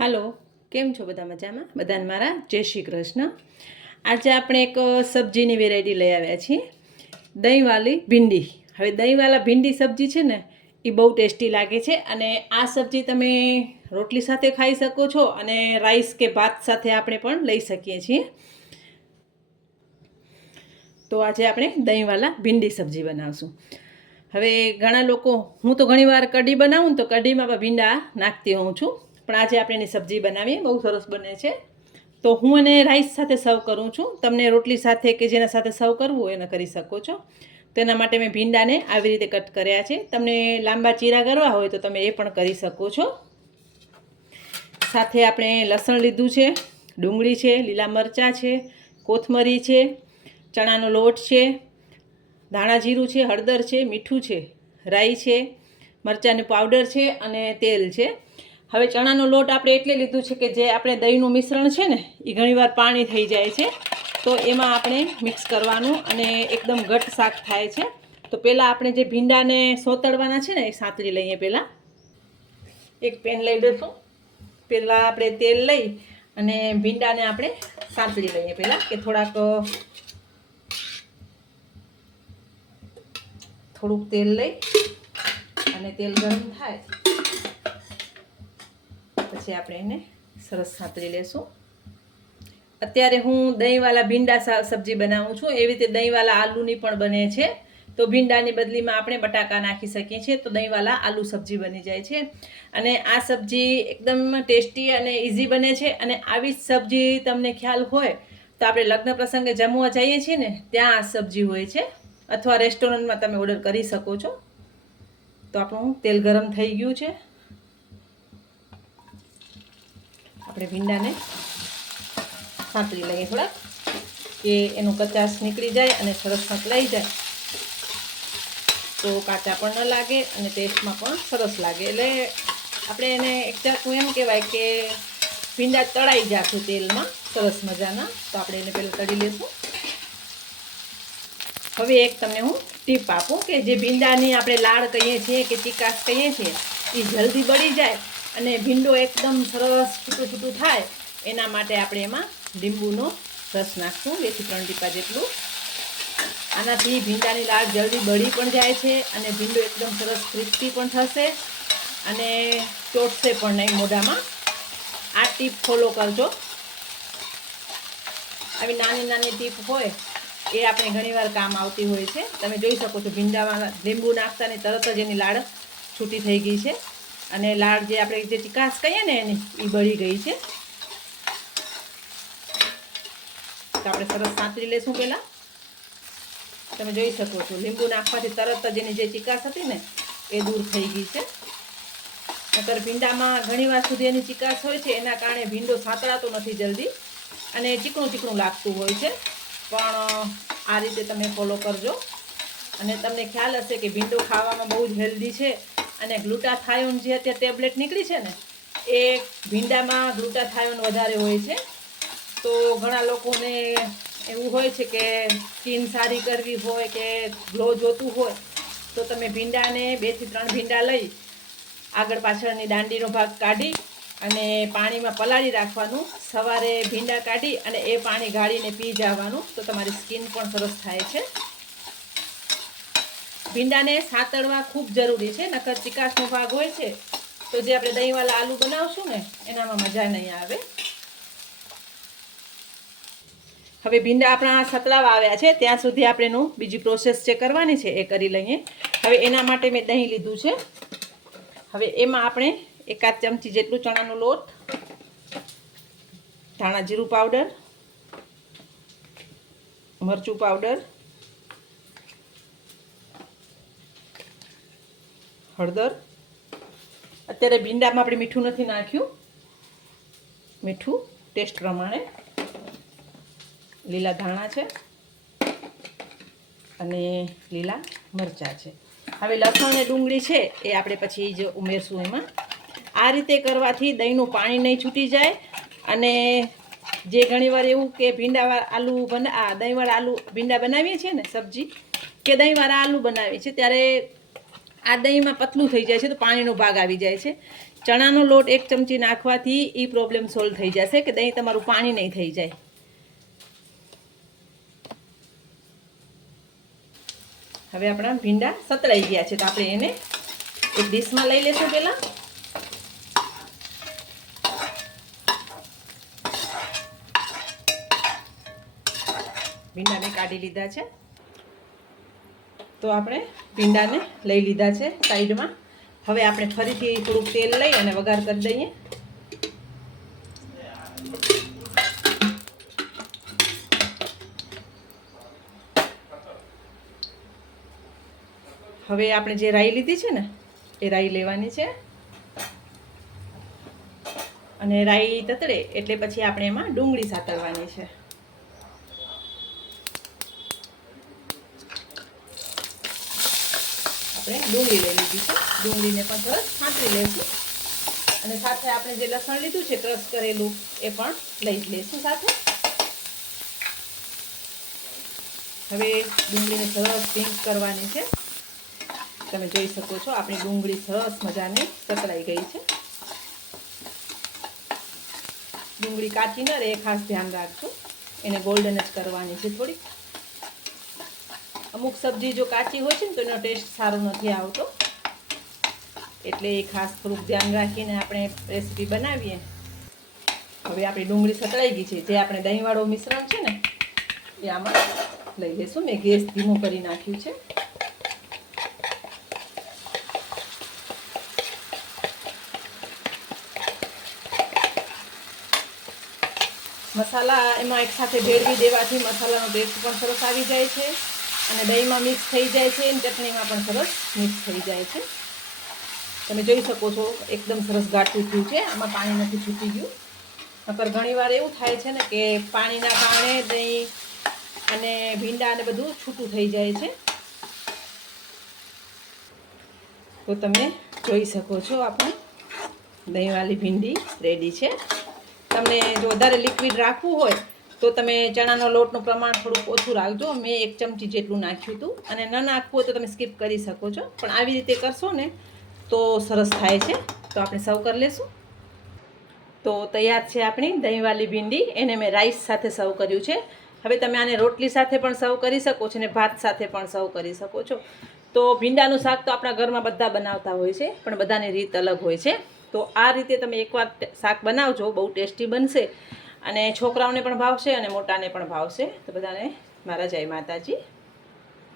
હાલો, કેમ છો બધા મજામાં? બધાને મારા જય શ્રી કૃષ્ણ. આજે આપણે એક સબ્જીની વેરાયટી લઈ આવ્યા છીએ. દહીંવાળી ભીંડી. હવે દહીંવાળા ભીંડી સબ્જી છે ને એ બહુ ટેસ્ટી લાગે છે અને આ સબ્જી તમે રોટલી સાથે ખાઈ શકો છો અને રાઈસ કે ભાત સાથે આપણે પણ લઈ શકીએ છીએ. તો આજે આપણે દહીંવાળા ભીંડી સબ્જી બનાવશું. હવે ઘણા લોકો, હું તો ઘણીવાર કઢી બનાવું તો કઢીમાં પણ ભીંડા નાખતી હોઉં છું. પણ આજે આપણે એની સબ્જી બનાવીએ, બહુ સરસ બને છે. તો હું એને રાઈસ સાથે સર્વ કરું છું. તમને રોટલી સાથે કે જેના સાથે સર્વ કરવું હોય એને કરી શકો છો. તેના માટે મેં ભીંડાને આવી રીતે કટ કર્યા છે. તમને લાંબા ચીરા કરવા હોય તો તમે એ પણ કરી શકો છો. સાથે આપણે લસણ લીધું છે, ડુંગળી છે, લીલા મરચાં છે, કોથમરી છે, ચણાનો લોટ છે, ધાણા જીરું છે, હળદર છે, મીઠું છે, રાઈ છે, મરચાંનું પાવડર છે અને તેલ છે. હવે ચણાનો લોટ આપણે એટલે લીધું છે કે જે આપણે દહીંનું મિશ્રણ છે ને એ ઘણીવાર પાણી થઈ જાય છે. તો એમાં આપણે મિક્સ કરવાનું અને એકદમ ઘટ શાક થાય છે. તો પહેલાં આપણે જે ભીંડાને સોતળવાના છે ને, એ સાંતળી લઈએ પહેલાં એક પેન લઈ દઈશું પહેલાં આપણે તેલ લઈ અને ભીંડાને આપણે સાંતળી લઈએ પહેલાં કે થોડાક, થોડુંક તેલ લઈ અને તેલ ગરમ થાય. પછી આપણે એને. સરસ સાંતળી લેશું. અત્યારે હું દહીંવાળા ભીંડા સબ્જી બનાવું છું. એવી રીતે દહીંવાળા આલુની પણ બને છે. તો ભીંડાની બદલીમાં આપણે બટાકા નાખી શકીએ છીએ. તો દહીંવાળા આલુ સબ્જી બની જાય છે. અને આ સબ્જી એકદમ ટેસ્ટી અને ઇઝી બને છે. અને આવી જ સબ્જી તમને ખ્યાલ હોય, તો આપણે લગ્ન પ્રસંગે જમવા જઈએ છીએ ને, ત્યાં આ સબ્જી હોય છે. અથવા રેસ્ટોરન્ટમાં તમે ઓર્ડર કરી શકો છો. તો આપણું તેલ ગરમ થઈ ગયું છે. આપણે ભીંડાને સાંતળી લઈએ થોડાક, કે એનું કચાશ નીકળી જાય અને સરસ સંકળાઈ જાય. તો કાચા પણ ન લાગે અને ટેસ્ટમાં પણ સરસ લાગે. એટલે આપણે એને એક જાતનું એમ કહેવાય કે ભીંડા તળાઈ જશે તેલમાં, સરસ મજાના. તો આપણે એને પહેલાં તળી લેશું. હવે એક તમને હું ટીપ આપું કે જે ભીંડાની આપણે લાળ કહીએ છીએ કે ચિકાસ કહીએ છીએ એ જલ્દી બળી જાય. અને ભીંડો એકદમ સરસ છૂટું છૂટું થાય, એના માટે આપણે એમાં લીંબુનો રસ નાખશું, બેથી ત્રણ ટીપા જેટલું. આનાથી ભીંડાની લાળ જલ્દી બળી પણ જાય છે અને ભીંડો એકદમ સરસ ક્રિસ્પી પણ થશે અને ચોટશે પણ નહીં મોઢામાં. આ ટીપ ફોલો કરજો. આવી નાની નાની ટીપ હોય, એ આપણે ઘણીવાર કામ આવતી હોય છે. તમે જોઈ શકો છો ભીંડામાં લીંબુ નાખતાની તરત જ એની લાળ છૂટી થઈ ગઈ છે. અને લાળ જે આપણે જે ચિકાસ કહીએ ને એની એ બળી ગઈ છે. તો આપણે સરસ સાંતળી લેશું પહેલાં. તમે જોઈ શકો છો, લીંબુ નાખવાથી તરત જ એની જે ચિકાસ હતી ને, એ દૂર થઈ ગઈ છે. નકર ભીંડામાં ઘણી વાર સુધી એની ચિકાસ હોય છે, એના કારણે ભીંડો સાંતળાતો નથી જલ્દી અને ચીકણું ચીકણું લાગતું હોય છે. પણ, આ રીતે તમે ફોલો કરજો. અને તમને ખ્યાલ હશે કે ભીંડો ખાવામાં બહુ જ હેલ્ધી છે. અને ગ્લુટાથાયોન જે અત્યારે ટેબ્લેટ નીકળી છે ને, એ ભીંડામાં ગ્લુટાથાયોન વધારે હોય છે. તો ઘણા લોકોને એવું હોય છે કે સ્કીન સારી કરવી હોય કે ગ્લો જોતું હોય, તો તમે ભીંડાને બેથી ત્રણ ભીંડા લઈ આગળ પાછળની દાંડીનો ભાગ કાઢી અને પાણીમાં પલાળી રાખવાનું. સવારે ભીંડા કાઢી અને એ પાણી ગાળીને પી જવાનું, તો તમારી સ્કિન પણ સરસ થાય છે. ભીંડાને સાતળવા ખૂબ જરૂરી છે, નકર ચિકાસનો ભાગ હોય છે, તો જે આપણે દહીંવાળા આલુ બનાવશું ને, એનામાં મજા નહીં આવે. હવે ભીંડા આપણા સતળાવા આવ્યા છે, ત્યાં સુધી આપણે એનું બીજી પ્રોસેસ જે કરવાની છે એ કરી લઈએ. હવે એના માટે મેં દહીં લીધું છે. હવે એમાં આપણે એકાદ ચમચી જેટલું ચણાનો લોટ, ધાણા જીરું પાવડર મરચું પાવડર હળદર. અત્યારે ભીંડામાં આપણે મીઠું નથી નાખ્યું. મીઠું ટેસ્ટ પ્રમાણે. લીલા ધાણા છે. અને લીલા મરચાં છે. હવે લસણ અને ડુંગળી છે એ આપણે પછી જ ઉમેરશું એમાં. આ રીતે કરવાથી દહીંનું પાણી નહીં છૂટી જાય અને જે ઘણીવાર એવું કે ભીંડાવાળા આલુ બના દહીંવાળા આલુ ભીંડા બનાવીએ છીએ ને સબ્જી, કે દહીંવાળા આલુ બનાવીએ છીએ, ત્યારે આ દહીંમાં પતલું થઈ જાય છે તો પાણીનો ભાગ આવી જાય છે. ચણાનો લોટ એક ચમચી નાખવાથી એ પ્રોબ્લેમ સોલ્વ થઈ જશે કે દહીં તમારું પાણી નહીં થઈ જાય. હવે આપણા ભીંડા સતળાઈ ગયા છે તો આપણે એને એક ડીશમાં લઈ લેશું પહેલાં. ભીંડાને કાઢી લીધા છે. તો આપણે ભીંડાને લઈ લીધા છે સાઈડમાં. હવે આપણે ફરીથી થોડુંક તેલ લઈ અને વઘાર કરી દઈએ. હવે આપણે જે રાઈ લીધી છે ને, એ રાઈ લેવાની છે. અને રાઈ તતડે એટલે પછી આપણે એમાં ડુંગળી સાતરવાની છે. આપણે ડુંગળી લઈ લીધી છે. ડુંગળીને પણ સરસ સાંતળી લઈશું અને સાથે આપણે જે લસણ લીધું છે, ક્રશ કરેલું, એ પણ લઈ લઈશું સાથે. હવે ડુંગળીને સરસ પિંક કરવાની છે. તમે જોઈ શકો છો, આપણી ડુંગળી સરસ મજાની સતરાઈ ગઈ છે. ડુંગળી કાચી ન રહે ખાસ ધ્યાન રાખજો. એને ગોલ્ડન જ કરવાની છે થોડીક. અમુક સબ્જી જો કાચી હોય છે ને તો એનો ટેસ્ટ સારો નથી આવતો. એટલે એ ખાસ થોડુંક ધ્યાન રાખીને આપણે રેસીપી બનાવીએ. હવે આપણી ડુંગળી સતળાઈ ગઈ છે. જે આપણે દહીંવાળું મિશ્રણ છે ને, એ આમાં લઈ લઈશું. મેં ગેસ ધીમો કરી નાખ્યું છે. મસાલા એમાં એક સાથે ભેળવી દેવાથી મસાલાનો ટેસ્ટ પણ સરસ આવી જાય છે. અને દહીંમાં મિક્સ થઈ જાય છે અને ચટણીમાં પણ સરસ મિક્સ થઈ જાય છે. તમે જોઈ શકો છો, એકદમ સરસ ગાઠું થયું છે, આમાં પાણી નથી છૂટી ગયું. નકર ઘણીવાર એવું થાય છે ને કે પાણીના કારણે દહીં અને ભીંડા અને બધું છૂટું થઈ જાય છે. તો તમે જોઈ શકો છો આપણે, દહીંવાળી ભીંડી રેડી છે. તમને જો વધારે લિક્વિડ રાખવું હોય તો તમે ચણાનો લોટનું પ્રમાણ થોડુંક ઓછું રાખજો. મેં એક ચમચી જેટલું નાખ્યું હતું. અને ન નાખવું હોય તો તમે સ્કીપ કરી શકો છો. પણ આવી રીતે કરશો ને તો સરસ થાય છે. તો આપણે સર્વ કરી લેશું. તો તૈયાર છે આપણી દહીંવાળી ભીંડી. એને મેં રાઈસ સાથે સર્વ કર્યું છે. હવે તમે આને રોટલી સાથે પણ સર્વ કરી શકો છો અને ભાત સાથે પણ સર્વ કરી શકો છો. તો ભીંડાનું શાક તો આપણા ઘરમાં બધા બનાવતા હોય છે, પણ બધાની રીત અલગ હોય છે. તો આ રીતે તમે એકવાર શાક બનાવજો, બહુ ટેસ્ટી બનશે. અને છોકરાઓને પણ ભાવશે અને મોટાને પણ ભાવશે. તો બધાને મારા જય માતાજી.